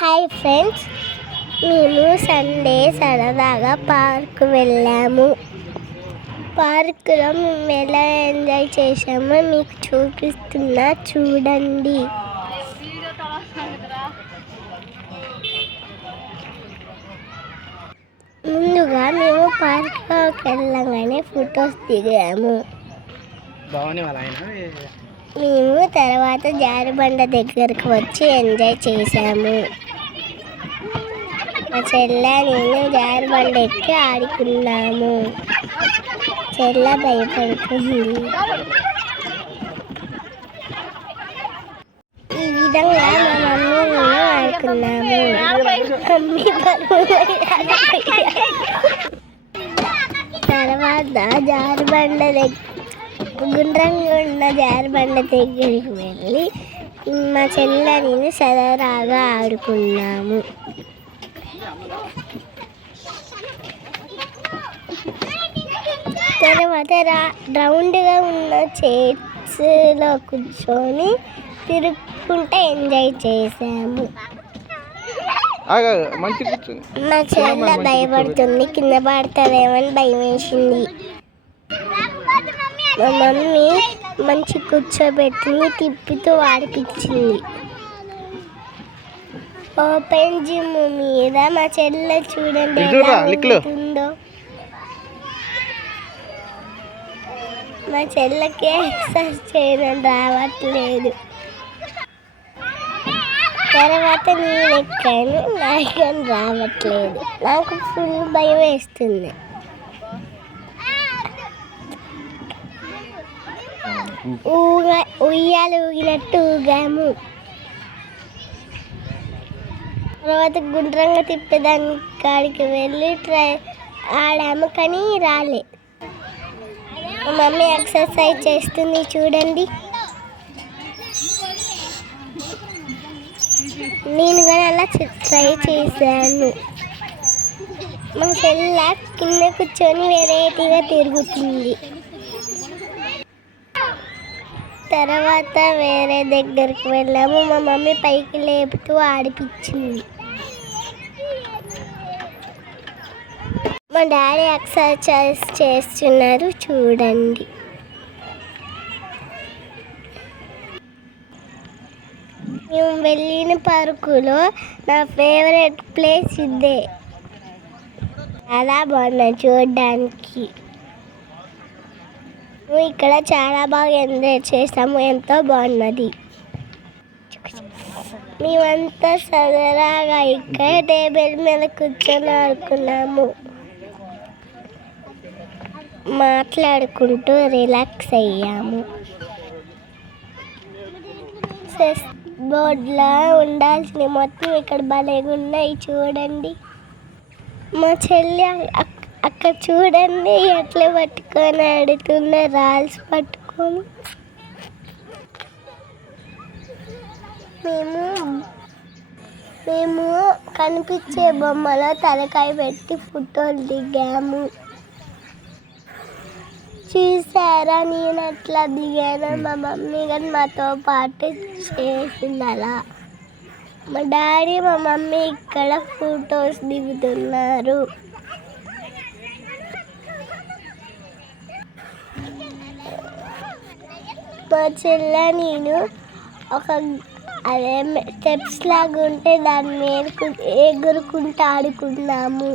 Hi friends, మేము Sunday సరదాగా park వెళ్ళాము. పార్కులో మేము ఎలా ఎంజాయ్ చేసామో మీకు చూపిస్తున్నా, చూడండి. ముందుగా మేము పార్క్లోకి వెళ్ళగానే ఫొటోస్ దిగాము. మేము తర్వాత జారుబండ దగ్గరకు వచ్చి ఎంజాయ్ చేసాము. మా చెల్లె నేను జారుబండ ఎక్కి ఆడుకున్నాము. చెల్లె భయపడుతుంది. ఈ విధంగా మా మమ్మీ నేను ఆడుకున్నాము. తర్వాత జారుబండ గుండ్రంగా ఉన్న జారుబండ దగ్గరికి వెళ్ళి మా చెల్లె నేను సరదాగా ఆడుకున్నాము. తర్వాత రౌండ్గా ఉన్న చైర్స్లో కూర్చొని తిరుగుకుంటే ఎంజాయ్ చేసాము. మా చెల్లె భయపడుతుంది, కింద పడతాదేమని భయం వేసింది. మా మమ్మీ మంచి కూర్చోబెట్టింది, తిప్పుతూ ఆడిపించింది. ఓపెన్ జిమ్ మీద మా చెల్లె చూడండి ఎలా ఉంటుందో. మా చెల్లెకి ఎక్సర్సైజ్ చేయడం రావట్లేదు. తర్వాత నేను ఎక్కాను, నాకు రావట్లేదు. నాకు ఫుల్ భయం వేస్తుంది. ఉయ్యాలు ఊగినట్టు ఊగాము. తర్వాత గుండ్రంగా తిప్పేదాని కాడికి వెళ్ళి ఆడాము, కానీ రాలే. మా మమ్మీ ఎక్సర్సైజ్ చేస్తుంది, చూడండి. నేను కానీ అలా ట్రై చేశాను. మా చెల్లె కింద కూర్చొని వెరైటీగా తిరుగుతుంది. తర్వాత వేరే దగ్గరికి వెళ్ళాము. మా మమ్మీ పైకి లేపుతూ ఆడిపించింది. మా డాడీ ఎక్సర్సైజ్ చేస్తున్నారు, చూడండి. మేము వెళ్ళిన పార్కులో నా ఫేవరెట్ ప్లేస్ ఇదే. చాలా బాగున్నాయి చూడడానికి. ఇక్కడ చాలా బాగా ఎంజాయ్ చేసాము, ఎంతో బాగున్నది. మేమంతా సరదాగా ఇక్కడ టేబుల్ మీద కూర్చొని ఆడుకున్నాము. మాట్లాడుకుంటూ రిలాక్స్ అయ్యాము. చెస్ బోర్డ్లా ఉండాల్సిన మొత్తం ఇక్కడ భలేగా ఉన్నాయి, చూడండి. మా చెల్లి అక్కడ చూడండి ఎట్లా పట్టుకొని ఆడుతున్న, రాల్స్ పట్టుకొని. మేము కనిపించే బొమ్మలో తలకాయ పెట్టి ఫోటోలు దిగాము. చూసారా నేను ఎట్లా దిగాను? మా మమ్మీ కానీ మాతో పాటు చేసింది అలా. మా డాడీ మా మమ్మీ ఇక్కడ ఫొటోస్ దిగుతున్నారు. మా చెల్లె నేను అదే స్టెప్స్ లాగా ఉంటే దాని మీద ఎగురుకుంటూ ఆడుకున్నాము.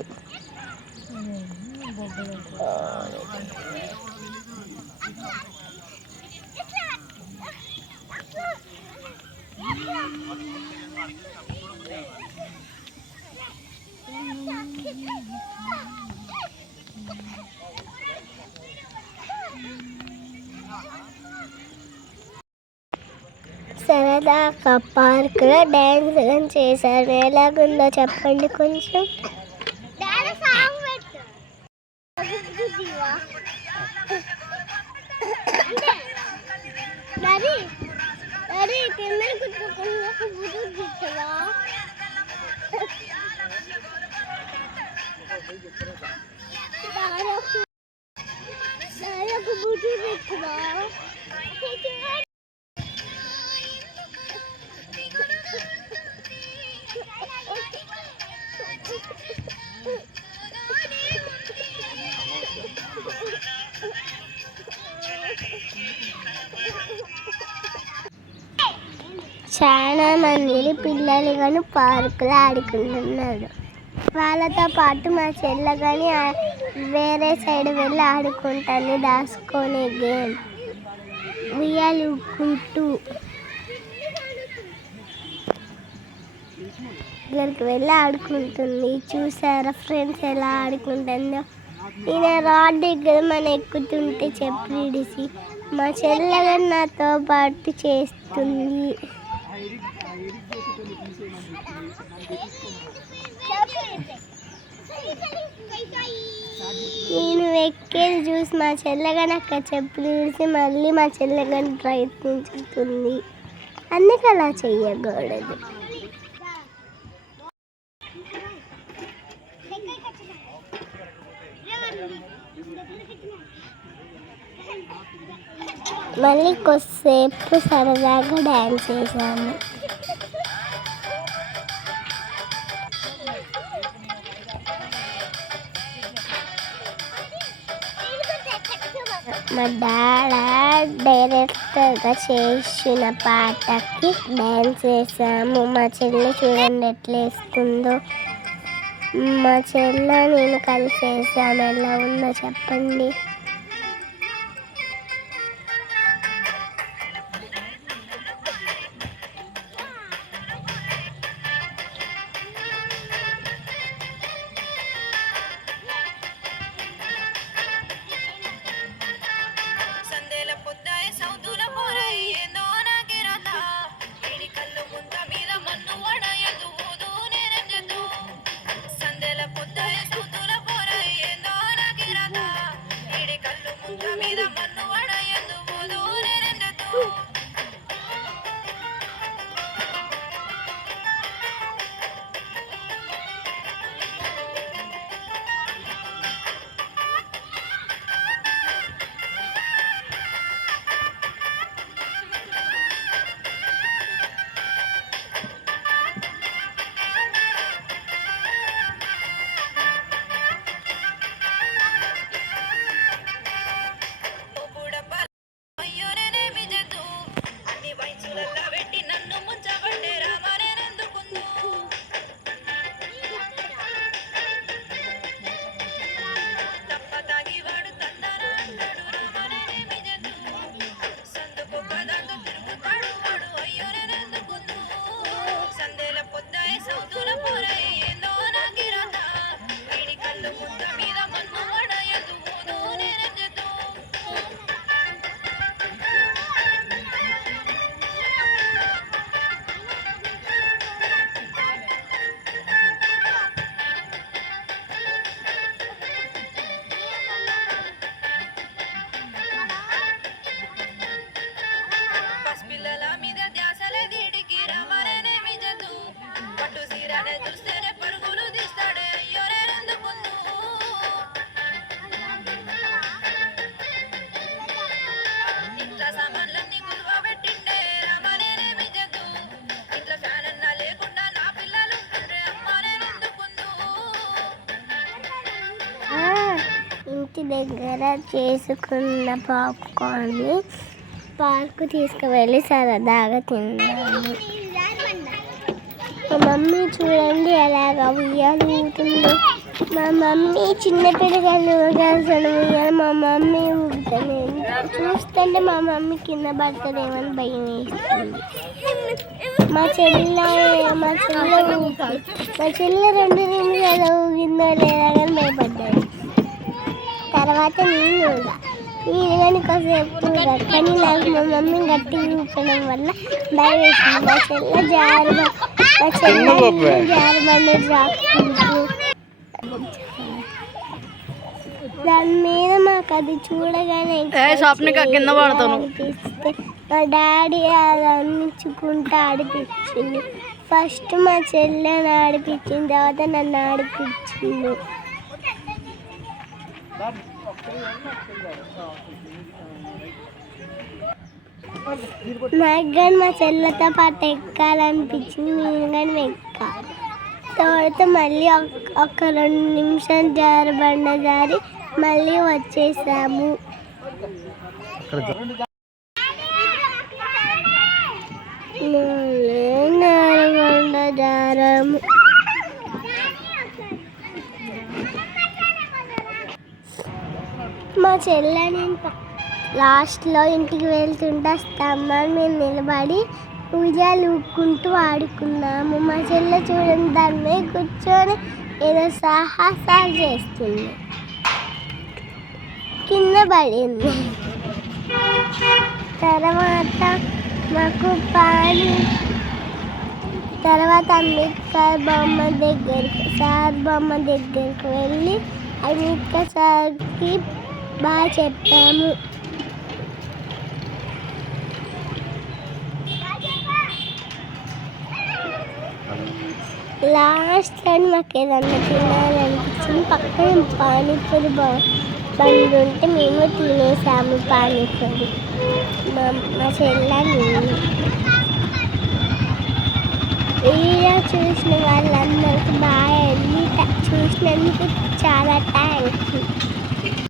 సరదాగా పార్కులో డ్యాన్స్ కానీ చేశారు. ఎలాగుందో చెప్పండి కొంచెం. చాలామంది పిల్లలు కానీ పార్కులో ఆడుకుంటున్నారు. వాళ్ళతో పాటు మా చెల్ల కానీ వేరే సైడ్ వెళ్ళి ఆడుకుంటాను. దాచుకునే గేమ్ ఉయ్యాలుకుంటూ ఇక్కడికి వెళ్ళి ఆడుకుంటుంది. చూసారా ఫ్రెండ్స్ ఎలా ఆడుకుంటుందో. నేను రాడ్ దగ్గర మనం ఎక్కుతుంటే చెప్పు ఇడిసి మా చెల్లెగా నాతో పాటు చేస్తుంది. నేను ఎక్కేది చూసి మా చెల్లెగా నాకు చెప్పులు చూసి మళ్ళీ మా చెల్లెగా ప్రయత్నించుతుంది. అందుకు అలా చెయ్యకూడదు. మళ్ళీ కొద్దిసేపు సరదాగా డ్యాన్స్ చేశాము. మా డైరెక్టర్గా చేసిన పాటకి డ్యాన్స్ చేసాము. మా చెల్లి చూడండి ఎట్లా వేస్తుందో. మా చెల్ల నేను కలిసి వేసాము. ఎలా ఉందో చెప్పండి. ఇంటి దగ్గర చేసుకున్న పాప్కార్న్ని పార్కు తీసుకువెళ్ళి సరదాగా తిన్నాము. మా మమ్మీ చూడండి ఎలాగ ఉయ్యాలు ఊగుతుందో. మా మమ్మీ చిన్న పిల్లగాళ్ళు ఊగాల్సిన ఉయ్యాలి మా మమ్మీ ఊగుతాను. చూస్తుంటే మా మమ్మీ కింద పడుతుందేమని భయం వేస్తుంది. మా చెల్లె 2 నిమిషాలు ఊగిందో లేదా కానీ భయపడ్డాను. తర్వాత నేను కానీ కాసేపు కానీ నాకు మా మమ్మీ గట్టిగా ఊపడం వల్ల భయం వేసింది. మా చెల్లె జారబండి రాకుంటూ దాని మీద మాకు అది చూడగానే అనిపిస్తే మా డాడీ అది అన్నించుకుంటూ ఆడిపించింది. ఫస్ట్ మా చెల్లెని ఆడిపించిన తర్వాత నన్ను ఆడిపించింది. నాకు కానీ మా చెల్లెతో పాటు ఎక్కాలనిపించింది. నేను కానీ ఎక్కా. తర్వాత మళ్ళీ ఒక 2 నిమిషాలు జారి మళ్ళీ వచ్చేసాము. గడియారము. మా చెల్లె నేను లాస్ట్లో ఇంటికి వెళ్తుంటే స్తంభం మీద నిలబడి ఉయ్యాలు ఊక్కుంటూ ఆడుకున్నాము. మా చెల్లె చూడండి దాని మీద కూర్చొని ఏదో సాహసాలు చేస్తుంది, కింద పడింది. తర్వాత మాకు తర్వాత అంబేద్కర్ బొమ్మ దగ్గరికి వెళ్ళి అంబేద్కర్ సార్కి బాగా చెప్పాము. లాస్ట్ టైం మాకు ఏదన్నా తినాలనిపించింది. పక్కన పానీపూరి బండి ఉంటే మేము తినేసాము పానీపూరి, మా చెల్లె నేను. వీడియో చూసిన వాళ్ళందరికీ బాగా వెళ్ళి చూసినందుకు చాలా థ్యాంక్స్.